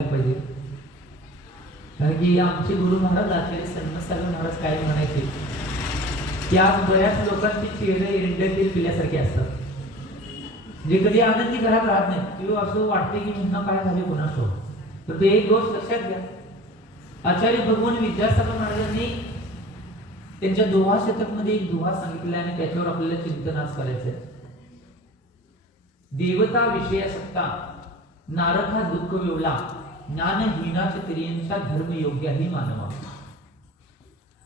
पाहिजे. कारण की आमचे गुरु महाराज आचार्य सन्मसागर महाराज काय म्हणायचे? की आज बऱ्याच लोकांचे चेहरे इंडियातील पिल्यासारखे असतात. जे कधी आनंदी घरात राहत नाही किंवा असं वाटते की मुन्ना काय झाले कोणासो तर ते एक गोष्ट लक्षात घ्या. आचार्य भगवान विद्यासागर महाराजांनी त्यांच्या दोहा शतकमध्ये एक दोहा सांगितला आणि त्याच्यावर आपल्याला चिंतन आज करायचंय. देवता विषय सत्ता नारका दुःख विवला. ज्ञानहीनाच क्षत्रियांचा धर्म योग्यही मानवा.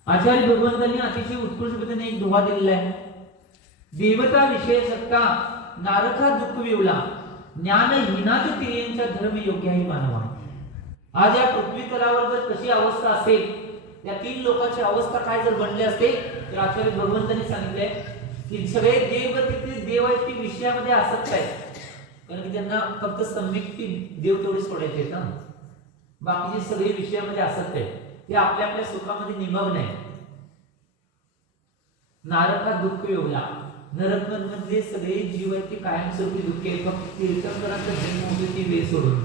आचार्य भगवंतांनी अतिशय उत्कृष्ट पद्धतीने एक दोहा दिलेला आहे. देवता विषय सत्ता नारका दुःख विवला ज्ञानहीनाच क्षत्रियांचा धर्म योग्यही मानवा. आज या पृथ्वी तलावर जर कशी अवस्था असेल या तीन लोकांची अवस्था काय जर बनली असते तर आचार्य भगवंतांनी सांगितलंय की सगळे देव तिथे देव आहेत ती विषयामध्ये असत आहेत. कारण की त्यांना फक्त सम्यक देव तेवढी सोडायचे ना. बाकीचे सगळे विषयामध्ये असत आहेत ते आपल्या आपल्या सुखामध्ये निमग्न आहे नारका दुःख योगला. नरक मधले सगळे जीव आहेत ते कायमस्वरूपी दुःखी आहे फक्त तीर्थंकरांचा जन्म होतो ती वेळ सोडून.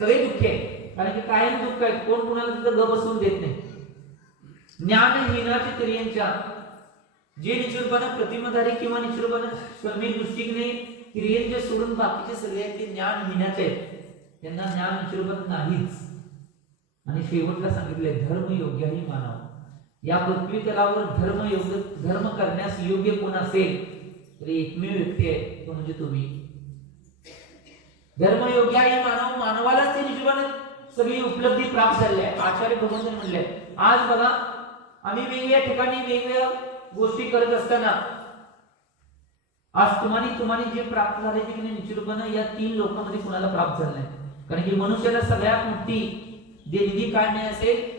सगळे दुःख आहे कारण की कायम दुःख आहे कोण कोणाला तिथं ग बसून देत नाही? ज्ञानहीनाचे क्रियांच्या जे निचुरपणा प्रतिमधारी किंवा निचुरपणा श्रमिक दृष्टीने क्रियांच्या सोडून बाकीचे सगळे आहेत ते ज्ञानहीनाचे आहेत. त्यांना ज्ञान निचुरपण नाहीच. आणि शेवटला सांगितले धर्म योग्य ही मानव. या पृथ्वी तलावर धर्म योग्य धर्म करण्यास योग्य कोण असेल तर एकमेव व्यक्ती आहे तो म्हणजे तुम्ही. धर्मयोग्य ही मानव मानवालाच ते हिशोबाने सगळी उपलब्धी प्राप्त झाली आहे. आचार्य भगवंत म्हणले आज बघा आम्ही वेगवेगळ्या ठिकाणी वेगवेगळ्या गोष्टी करत असताना आज तुम्हाला तुम्हाला जे प्राप्त झाले ते की निश्चितपणे या तीन लोकांमध्ये कुणाला प्राप्त झालं नाही. कारण की मनुष्याला सगळ्यात मोठी देणगी काय नाही असेल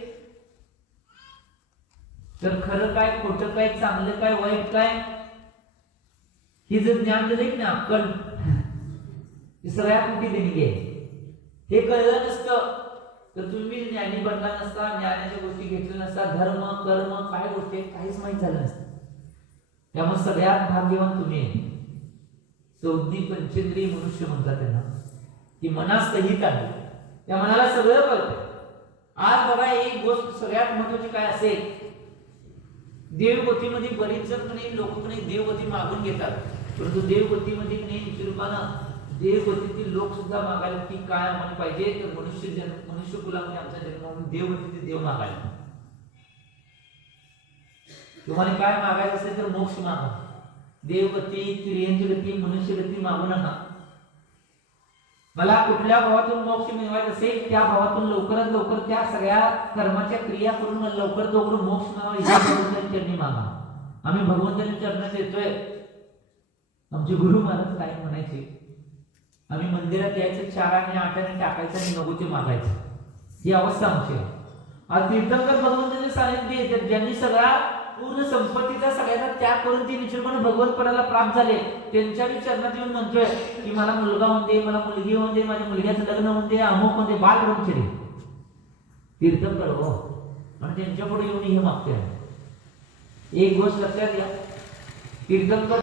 तर खरं काय खोटं काय चांगलं काय वाईट काय हे जर ज्ञान दिलं की ना अक्कल ही सगळ्यात मोठी देणगी आहे. हे कळलं नसतं तर तुम्ही ज्ञानी बनला नसता ज्ञानाच्या गोष्टी घेतल्या नसता धर्म कर्म काय गोष्टी आहेत, काहीच माहीत झालं नसतं. त्यामुळे सगळ्यात भाग्यवान तुम्ही सौदी चौथी पंचेंद्रिय मनुष्य म्हणतात त्यांना. ती मनास सहित आहे. त्या मनाला सगळं कळतं. आज बघा एक गोष्ट सगळ्यात महत्वाची काय असेल? देवगतीमध्ये बरीच जण नाही लोक नाही देवगती मागून घेतात. परंतु देवगतीमध्ये नाही रूपानं देवगतीतील लोक सुद्धा मागायला की काय आम्हाला पाहिजे तर मनुष्य जन्म मनुष्य कुलामध्ये आमचा जन्म म्हणून देवगतीतील देव मागायला तुम्हाला काय मागायचं असेल तर मोक्ष मागा. देवगती क्रियांची गती मनुष्य गती मागू नका. मला कुठल्या भावातून मोक्ष मिळवायचा असेल त्या भावातून लवकरात लवकर त्या सगळ्या कर्माच्या क्रिया करून लवकरात लवकर मोक्ष मिळावा चरणी मागा. आम्ही भगवंतांनी चरणात येतोय. आमचे गुरु महाराज काय म्हणायचे आम्ही मंदिरात यायचं चार आणि आठाने टाकायचं आणि नगोचे मागायचे. मागायचं ही अवस्था आमची आहे. आज तीर्थंकर भगवंताचे सानिध्य येतात ज्यांनी सगळा पूर्ण संपत्तीचा सगळ्याचा त्याग करून ते निश्चितपणे भगवतपणाला प्राप्त झाले. त्यांच्या मी चरणात येऊन म्हणतोय की मला मुलगा होऊन दे मला मुलगी होऊन दे माझ्या मुलग्याचं लग्न होऊन दे अमुक होऊन दे बाल ब्रह्मचर्य तीर्थंकर हो. आणि त्यांच्या पुढे येऊन हे मागते एक गोष्ट लक्षात घ्या. तीर्थंकर